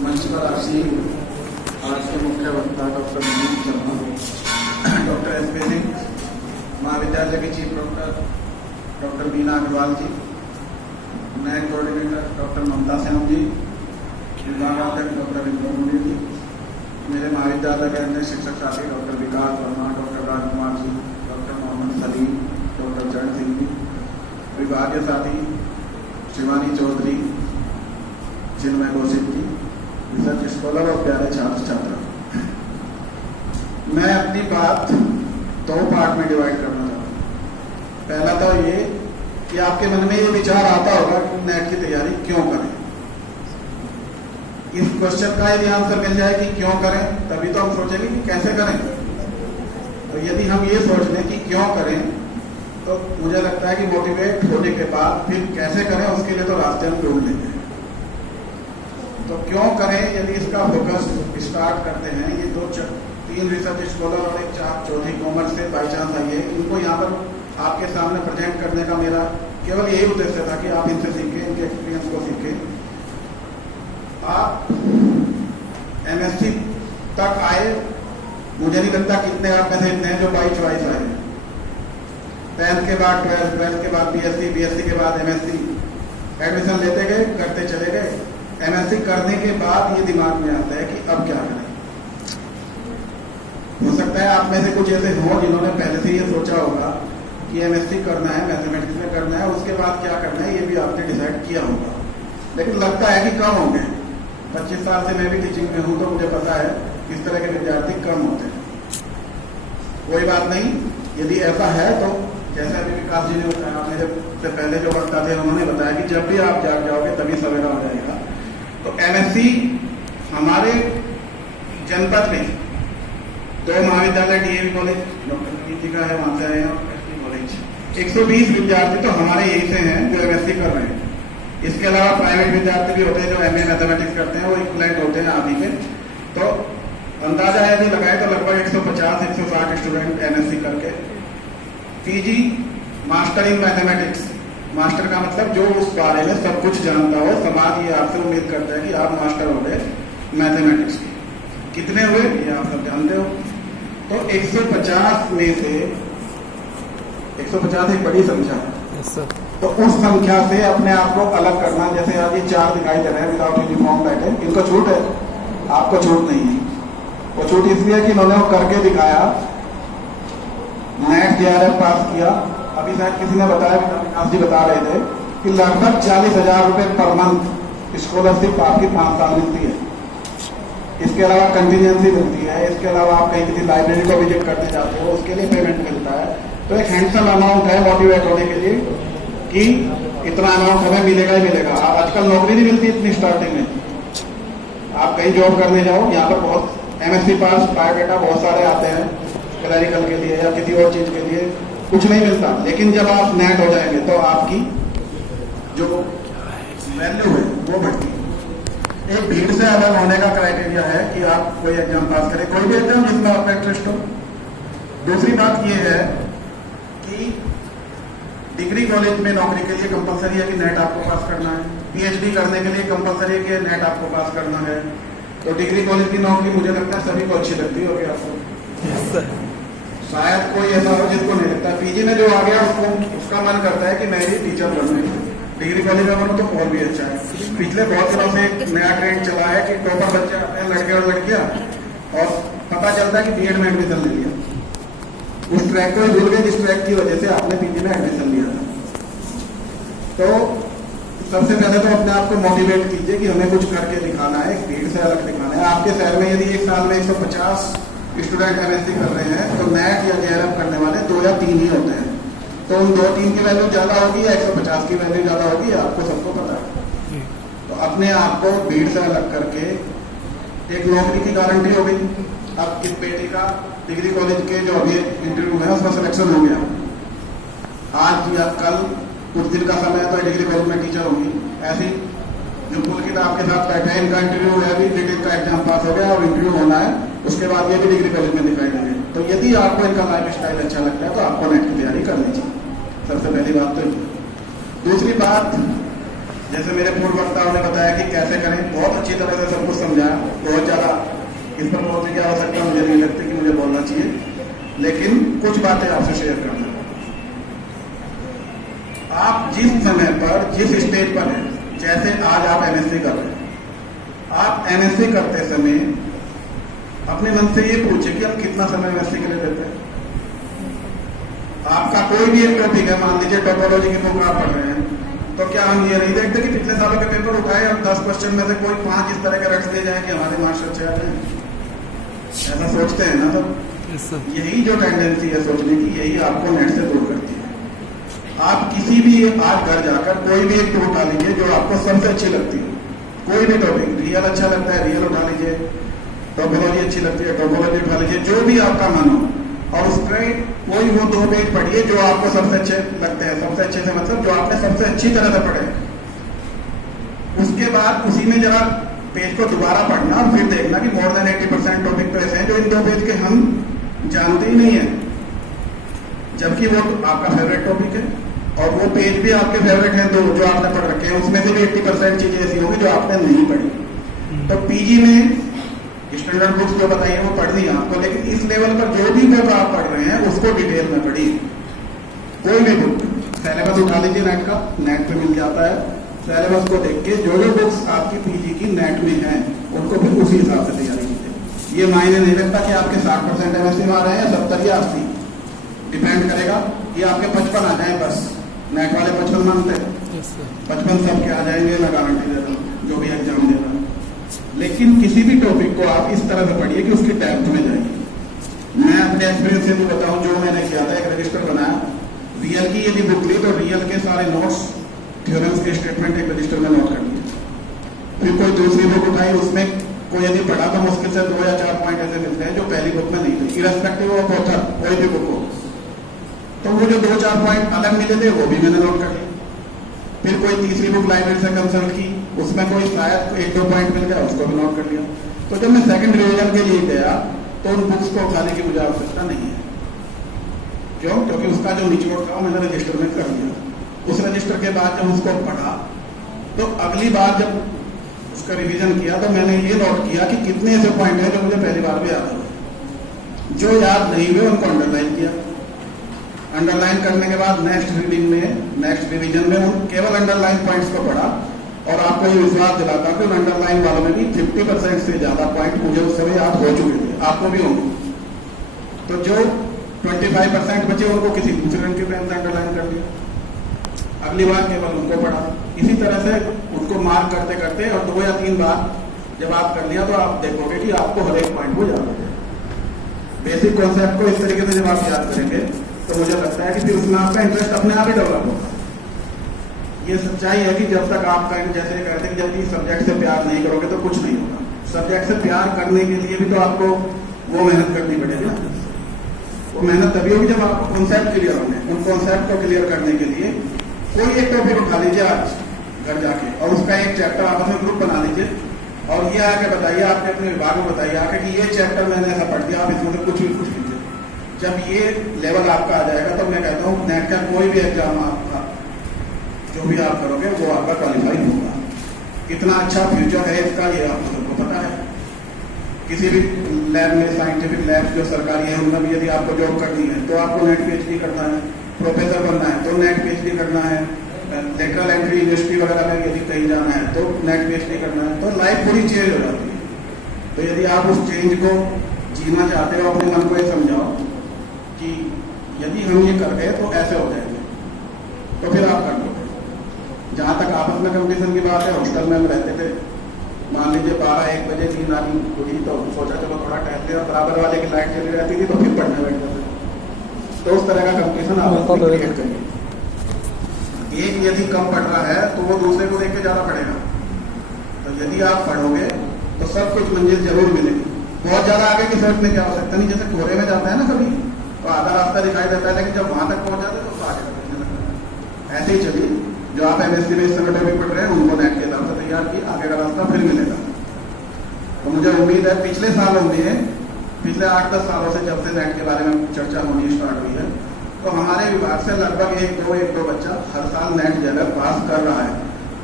मंच पर आसीन आज के मुख्य वक्ता doctor Manoj Sharma, doctor SP. Singh, महाविद्यालय की चीफ डॉक्टर बीना अग्रवाल जी, नए कोऑर्डिनेटर डॉक्टर ममता श्याम जी, विभागाध्यक्ष डॉक्टर विक्रम मुनि जी, मेरे महाविद्यालय के अन्य शिक्षक साथी डॉक्टर विकास Verma, doctor Rajkumar ji, doctor Mohammad Salim, doctor चरण सिंह जी, विभागीय साथी शिवानी चौधरी, चिन्मय कौशिक जी, रिसर्च स्कॉलर और प्यारे छात्र छात्रा। मैं अपनी बात दो पार्ट में डिवाइड करना चाहता हूँ। पहला तो ये कि आपके मन में ये विचार आता होगा कि नेट की तैयारी क्यों करें। इस क्वेश्चन का यदि आंसर मिल जाए कि क्यों करें, तभी तो हम सोचेंगे कि कैसे करें। तो यदि हम ये सोच लें कि क्यों करें, तो मुझे लगता है कि मोटिवेट होने के बाद फिर कैसे करें उसके लिए तो रास्ते हम ढूंढ लेंगे। तो क्यों करें, यदि इसका फोकस स्टार्ट करते हैं, ये तीन रिसर्च स्कॉलर और एक चौथी कॉमर्स से बाई चांस आई है, इनको यहाँ पर आपके सामने प्रेजेंट करने का मेरा केवल यही उद्देश्य था कि आप इनसे सीखें, इनके एक्सपीरियंस को सीखें। आप MSc तक आए, मुझे नहीं लगता कितने आप में से इतने हैं जो बाई चॉइस आए। 10th के बाद 12th के बाद BSc के बाद MSc, एडमिशन लेते गए, करते चले गए। MSc करने के बाद ये दिमाग में आता है कि अब क्या करें। हो सकता है आप में से कुछ ऐसे हों जिन्होंने पहले से ये सोचा होगा कि MSc करना है, मैथमेटिक्स में करना है, उसके बाद क्या करना है ये भी आपने डिसाइड किया होगा। लेकिन लगता है कि कम होंगे। 25 साल से मैं भी टीचिंग में हूँ, तो मुझे पता है इस तरह के विद्यार्थी कम होते हैं। कोई बात नहीं, यदि ऐसा है तो जैसे अभी विकास जी ने बताया, मेरे से पहले जो वक्ता थे उन्होंने बताया कि जब भी आप जाग जाओगे तभी सवेरा हो जाएगा। तो MSc हमारे जनपद में 2 महाविद्यालय, DAV कॉलेज डॉक्टर जी का है, वहां से आए हैं, और ST कॉलेज 120 विद्यार्थी तो हमारे यही से हैं जो MSc कर रहे हैं। इसके अलावा प्राइवेट विद्यार्थी भी होते हैं जो MA मैथमेटिक्स करते हैं, वो इक्वलेंट होते हैं आदि के। तो अंदाजा यदि लगाए तो लगभग 150-160 स्टूडेंट MSc करके PG master in mathematics, master का मतलब जो उस बारे में सब कुछ जानता हो। समाज ये आपसे उम्मीद करता है कि आप मास्टर हो गए मैथमेटिक्स के। कितने हुए ये आप सब जानते हो। तो 150 में से 150 एक बड़ी संख्या है। तो उस संख्या से अपने आप को अलग करना, जैसे आज ये 4 दिखाई दे रहे हैं विदाउट यूनिफॉर्म बैठे, इनको छूट है, आपको छूट नहीं है। वो छूट इसलिए कि इन्होंने वो करके दिखाया, नेट JRF पास किया। अभी शायद किसी ने बताया, विकास जी बता रहे थे कि लगभग 40,000 रुपए पर मंथ स्कॉलरशिप आपकी 5 साल मिलती है। इसके अलावा कंटीजेंसी मिलती है। इसके अलावा आप कहीं किसी लाइब्रेरी को विजिट करते जाते हो, उसके लिए पेमेंट मिलता है। तो एक हैंडसम अमाउंट है मोटिवेट होने के लिए कि इतना अमाउंट हमें मिलेगा ही मिलेगा। आजकल नौकरी नहीं मिलती इतनी स्टार्टिंग में। आप कहीं जॉब करने जाओ, यहाँ पर बहुत MSc पास बायोडाटा बहुत सारे आते हैं क्लरिकल के लिए या किसी और चीज के लिए, कुछ नहीं मिलता। लेकिन जब आप नेट हो जाएंगे तो आपकी जो वैल्यू है वो बढ़ती है। एक भीड़ से अलग होने का क्राइटेरिया है कि आप कोई एग्जाम पास करें, कोई भी एग्जाम जिसमें आपका इंटरेस्ट हो। दूसरी बात यह है कि डिग्री कॉलेज में नौकरी के लिए कंपलसरी है कि नेट आपको पास करना है। PhD करने के लिए कंपलसरी है कि नेट आपको पास करना है। तो डिग्री कॉलेज की नौकरी मुझे लगता है सभी को अच्छी लगती होगी आपको। शायद कोई ऐसा हो जिसको नहीं लगता। PG में जो आ गया उसका मन करता है कि मैं भी टीचर बनूं, डिग्री कॉलेज में बनूं तो और भी अच्छा है। पिछले बहुत दिनों से एक नया ट्रेंड चला है कि टॉपर बच्चे आते हैं, लड़के और लड़कियां, और पता चलता है कि BEd में एडमिशन ले लिया। उस ट्रैक को भूल गए जिस ट्रैक की वजह से आपने PG में एडमिशन लिया था। तो सबसे पहले तो अपने आप को मोटिवेट कीजिए कि हमें कुछ करके दिखाना है, भीड़ से अलग दिखाना है। आपके शहर में यदि एक साल में 150 स्टूडेंट MSc कर रहे हैं तो नेट या JRF करने वाले 2 या 3 ही होते हैं। तो उन 2-3 की वैल्यू ज्यादा होगी या 150 की वैल्यू ज्यादा होगी, आपको सबको पता है। तो अपने आप को भीड़ से अलग करके एक नौकरी की गारंटी हो गई। अब इस बेटी का डिग्री कॉलेज के जो अभी इंटरव्यू है उसका सिलेक्शन हो गया, आज या कल कुछ दिन का समय है तो डिग्री कॉलेज में टीचर होंगी। ऐसी जो पुलकित आपके साथ बैठे हैं, इनका इंटरव्यू है, अभी BTech का एग्जाम पास हो गया और इंटरव्यू होना है, उसके बाद ये भी डिग्री कॉलेज में दिखाई देंगे। तो यदि आपको इनका लाइफ स्टाइल अच्छा लगता है तो आपको नेट की तैयारी करनी चाहिए। सबसे पहली बात तो। दूसरी बात, जैसे मेरे पूर्व वक्ताओं ने बताया कि कैसे करें, बहुत अच्छी तरह से सब कुछ समझा। बातें आपसे शेयर करना। आप जिस समय पर जिस स्टेज पर हैं, जैसे आज आप एमएससी कर रहे हैं, आप एमएससी करते समय अपने मन से ये पूछे कि हम कितना समय एमएससी के लिए देते हैं। आपका कोई भी एक टॉपिक है, मान लीजिए टोपोलॉजी की बुक आप पढ़ रहे हैं, तो क्या हम ये नहीं देखते कि पिछले सालों के पेपर उठाए और 10 क्वेश्चन में से कोई 5 इस तरह के रख दिए जाए कि हमारे मार्क्स अच्छे आते हैं? ऐसा सोचते हैं ना? तो यही जो टेंडेंसी है सोचने की, यही आपको नेट से दूर करती है। आप किसी भी आज घर जाकर कोई भी एक टॉपिक उठा लीजिए जो आपको सबसे अच्छी लगती है, कोई भी टॉपिक, रियल अच्छा लगता है रियल उठा लीजिए, टोपोलॉजी अच्छी लगती है टोपोलॉजी उठा लीजिए, जो भी आपका मन हो, और उसके कोई वो 2 पेज पढ़िए जो आपको सबसे अच्छे लगते हैं। सबसे अच्छे से मतलब जो आपने सबसे अच्छी तरह से पढ़े। उसके बाद उसी में जरा पेज को दोबारा पढ़ना और फिर देखना कि मोर देन 80% टॉपिक तो ऐसे हैं जो इन 2 पेज के हम जानते ही नहीं है, जबकि वो आपका फेवरेट टॉपिक है और वो पेज भी आपके फेवरेट हैं जो आपने पढ़ रखे हैं। उसमें से भी 80% चीजें ऐसी होगी जो आपने नहीं पढ़ी। तो पीजी में स्टैंडर्ड बुक्स जो बताइए वो पढ़नी है आपको, लेकिन इस लेवल पर जो भी बुक आप पढ़ रहे हैं उसको डिटेल में पढ़िए। कोई भी बुक, सिलेबस उठा लीजिए नेट का, नेट पे मिल जाता है। सिलेबस को देख के जो जो बुक्स आपकी पीजी की नेट में हैं उनको फिर उसी हिसाब से तैयारी कीजिए। ये मायने नहीं रखता कि आपके 60% एमएससी में आ रहे हैं, 70 या 80, डिपेंड करेगा कि आपके 55 आ जाए। बस नेट वाले 55 मानते हैं, 55 सबके आ जाएंगे, मैं गारंटी देता हूँ जो भी एग्जाम दे रहा है। लेकिन किसी भी टॉपिक को आप इस तरह से पढ़िए कि उसकी डेप्थ में जाइए। मैं अपने एक्सपीरियंस से भी बताऊं, जो मैंने किया था, एक रजिस्टर बनाया, रियल की यदि बुक ली तो रियल के सारे नोट्स, थ्योरम्स के स्टेटमेंट एक रजिस्टर में नोट कर लिए। फिर कोई दूसरी बुक उठाई, उसमें कोई यदि पढ़ा तो मुश्किल से 2 या 4 पॉइंट ऐसे मिलते हैं जो पहली बुक में नहीं थे, इररेस्पेक्टिव ऑफ ऑथर, कोई भी बुक हो। तो वो जो 2-4 पॉइंट अलग मिले थे वो भी मैंने नोट कर लिए। फिर कोई तीसरी बुक लाइब्रेरी से कंसल्ट की, उसमें कोई शायद 1-2 पॉइंट मिल गया, उसको भी नोट कर लिया। तो जब मैं सेकंड रिवीजन के लिए गया तो उन बुक्स को उठाने की मुझे आवश्यकता नहीं है। क्यों? क्योंकि उसका जो निचोड़ था मैंने रजिस्टर में कर लिया। उस रजिस्टर के बाद जब उसको पढ़ा तो अगली बार जब उसका रिवीजन किया तो मैंने ये नोट किया कि कितने ऐसे पॉइंट हैं जो मुझे पहली बार भी याद हुए, जो याद नहीं हुए उनको अंडरलाइन किया। अंडरलाइन करने के बाद नेक्स्ट रीडिंग में, नेक्स्ट रिवीजन में उन केवल अंडरलाइन पॉइंट्स को पढ़ा और आपको ये विश्वास दिलाता कि उन अंडरलाइन वालों में भी 50% से ज्यादा पॉइंट मुझे उस समय याद हो चुके थे, आपको भी होंगे। तो जो 25% बचे उनको किसी दूसरे रंग के पेन से अंडरलाइन कर दिया, अगली बार केवल उनको पढ़ा। इसी तरह से उनको मार्क करते करते और 2 या 3 बार जब आप कर लिया तो आप देखोगे कि आपको हर एक पॉइंट को याद हो जाए। बेसिक कॉन्सेप्ट को इस तरीके से जब आप याद करेंगे तो मुझे लगता है कि फिर उसमें आपका इंटरेस्ट अपने आप ही डेवलप होगा। ये सच्चाई है कि जब तक आपका, जैसे कहते हैं कि जब भी सब्जेक्ट से प्यार नहीं करोगे तो कुछ नहीं होगा। सब्जेक्ट से प्यार करने के लिए भी तो आपको वो मेहनत करनी पड़ेगी। वो मेहनत तभी होगी जब आपको कॉन्सेप्ट क्लियर होंगे। उन कॉन्सेप्ट को क्लियर करने के लिए कोई एक टॉपिक उठा लीजिए आज घर जाके और उसका एक चैप्टर आपस में ग्रुप बना लीजिए और ये आके बताइए, आपके अपने विभाग में बताइए आके कि ये चैप्टर मैंने ऐसा पढ़ दिया, आप इसमें से कुछ भी पूछ लीजिए। जब ये लेवल आपका आ जाएगा तो मैं कहता हूँ नेट का कोई भी एग्जाम आपका जो भी आप करोगे वो आपका क्वालिफाई होगा। कितना अच्छा फ्यूचर है इसका ये आपको सबको पता है। किसी भी लैब में, साइंटिफिक लैब जो सरकारी है उनमें भी यदि आपको जॉब करनी है तो आपको नेट पीएचडी करना है, प्रोफेसर बनना है तो नेट पीएचडी करना है, लेटरल एंट्री यूनिवर्सिटी वगैरह में यदि कहीं जाना है तो नेट पीएचडी करना है। तो लाइफ पूरी चेंज हो जाती है। तो यदि आप उस चेंज को जीना चाहते हो, अपने मन को ये समझाओ कि यदि हम ये कर गए तो ऐसे हो जाएंगे, तो फिर आप कर लोगे। जहाँ तक आपस में कंपटीशन की बात है, हॉस्टल में हम रहते थे, मान लीजिए 12-1 बजे नींद आनी हुई तो सोचा चलो थोड़ा टहल लिया, बराबर वाले की लाइट चली रहती थी तो फिर पढ़ने बैठ जाते। तो उस तरह का कंपटीशन आपस में क्रिएट करिए। एक यदि कम पढ़ रहा है तो वो दूसरे को देख के ज्यादा पढ़ेगा। तो यदि आप पढ़ोगे तो सब कुछ मंजिल जरूर मिलेगी। बहुत ज्यादा आगे की सोचने की आवश्यकता नहीं। जैसे कोहरे में जाता है ना कभी तो आधा रास्ता दिखाई देता है, लेकिन जब वहां तक पहुंच जाते तो आगे बढ़ने लगता है। ऐसे ही चलिए, जो आप एमएससी में इस समय टॉपिक पढ़ रहे हैं उनको नेट के हिसाब से तैयार किए, आगे का रास्ता फिर मिलेगा। तो मुझे उम्मीद है पिछले सालों में, पिछले 8-10 सालों से जब से नेट के बारे में चर्चा होनी स्टार्ट हुई है तो हमारे विभाग से लगभग 1-2 बच्चा हर साल नेट जेलर पास कर रहा है,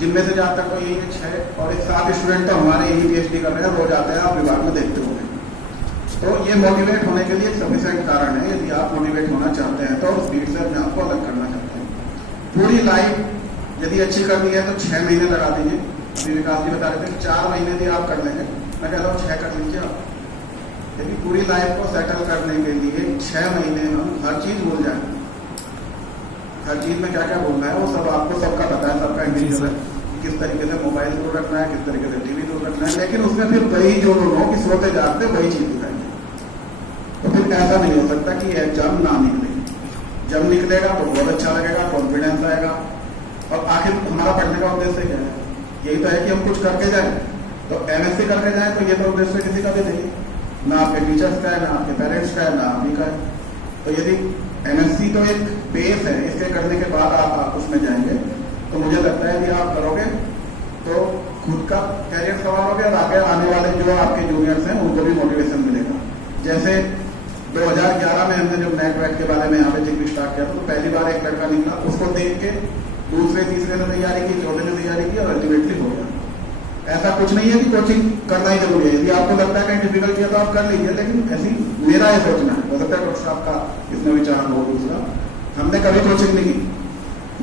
जिनमें से जहाँ तक तो यही 6 और 7 स्टूडेंट तो हमारे यही पीएचडी कर रहे हैं, रोज आते हैं, आप विभाग में देखते होंगे। तो ये मोटिवेट होने के लिए एक सफिशिएंट कारण है। यदि आप मोटिवेट होना चाहते हैं तो स्पीड से अपने आप को अलग करना चाहते हैं। पूरी लाइफ यदि अच्छी करनी है तो 6 महीने लगा दीजिए। अभी विकास जी बता रहे थे 4 महीने भी आप कर लेंगे, मैं कह रहा हूँ 6 कर लीजिए आप। लेकिन पूरी लाइफ को सेटल करने के लिए 6 महीने में हम हर चीज भूल जाएंगे। हर चीज में क्या क्या भूलना है वो सब आपको सबका पता है, सबका इंडिविजुअल है, किस तरीके से मोबाइल दूर रखना है, किस तरीके से टीवी दूर रखना है। लेकिन उसमें फिर वही जो लोग हो कि सोते जागते वही चीज दिखाएंगे। तो फिर ऐसा नहीं हो सकता कि एग्जाम ना निकले। जब निकलेगा तो बहुत अच्छा लगेगा, कॉन्फिडेंस आएगा। और आखिर हमारा पढ़ने का उद्देश्य क्या है? यही तो है कि हम कुछ करके जाए। तो एमएससी करके जाए तो ये तो उद्देश्य किसी का भी नहीं, ना आपके टीचर्स का है, ना आपके पेरेंट्स का है, ना आप ही का है। तो यदि एमएससी तो एक बेस है, इसके करने के बाद आप उसमें जाएंगे तो मुझे लगता है कि आप करोगे तो खुद का कैरियर संभालोगे और आगे आने वाले जो आपके जूनियर्स हैं उनको भी मोटिवेशन मिलेगा। जैसे 2011 में हमने जब नेट वेट के बारे में यहाँ पे जिक्र स्टार्ट किया तो पहली बार एक लड़का निकला, उसको देख के दूसरे तीसरे ने तैयारी की, चौथे ने तैयारी की और अल्टीमेटली हो गया। ऐसा कुछ नहीं है कि कोचिंग करना ही जरूरी है। यदि आपको लगता है कहीं डिफिकल्ट किया तो आप कर लीजिए, लेकिन ऐसी मेरा ये सोचना है, हो सकता है डॉक्टर साहब का इसमें विचार हो दूसरा। हमने कभी कोचिंग नहीं की।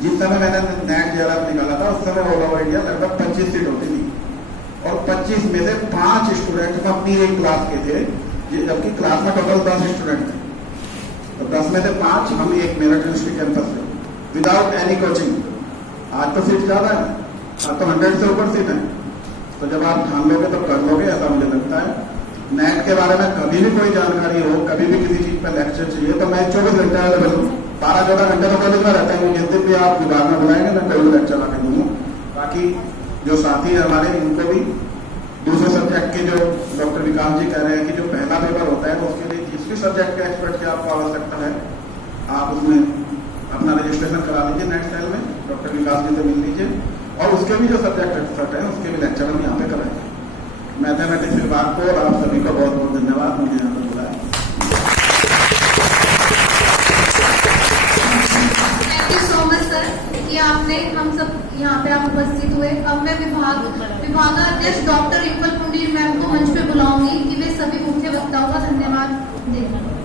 जिस समय मैंने नेट जेआरएफ निकाला था उस समय ऑल ओवर इंडिया लगभग 25 सीट होती थी और 25 में से 5 स्टूडेंट अपनी एक क्लास के थे, जबकि क्लास में टोटल 10 स्टूडेंट थे। तो 10 में से 5 हम एक मेरठ यूनिवर्सिटी कैंपस थे विदाउट एनी कोचिंग। आज तो सीट ज्यादा है, आज तो 100 से ऊपर सीट है। तो जब आप ठान लोगे तो कर लोगे, ऐसा मुझे लगता है। नेट के बारे में कभी भी कोई जानकारी हो, कभी भी किसी चीज पर लेक्चर चाहिए तो मैं 24 घंटे अवेलेबल हूँ। 12-14 घंटे तो कॉलेज में रहता हूँ। जिस दिन भी आप विभाग में बुलाएंगे मैं कोई भी लेक्चर आके दूंगा। बाकी जो साथी है हमारे, इनको भी दूसरे सब्जेक्ट के जो डॉक्टर विकास जी कह रहे हैं कि जो पहला पेपर होता है तो उसके लिए जिस भी सब्जेक्ट के एक्सपर्ट की आपको आवश्यकता है आप उसमें अपना रजिस्ट्रेशन करा लीजिए नेट स्टाइल में, डॉक्टर विकास जी से मिल लीजिए और उसके भी जो सब्जेक्ट एक्सपर्ट है उसके भी लेक्चर हम यहाँ पे कराएंगे। मैथमेटिक्स विभाग को और आप सभी को बहुत बहुत धन्यवाद मुझे यहाँ पर बुलाया। Thank you so much sir कि आपने हम सब यहाँ पे आप उपस्थित हुए। अब मैं विभागाध्यक्ष डॉक्टर इकबल पुंडीर मैम को मंच पे बुलाऊंगी कि वे सभी मुख्य वक्ताओं का धन्यवाद दें।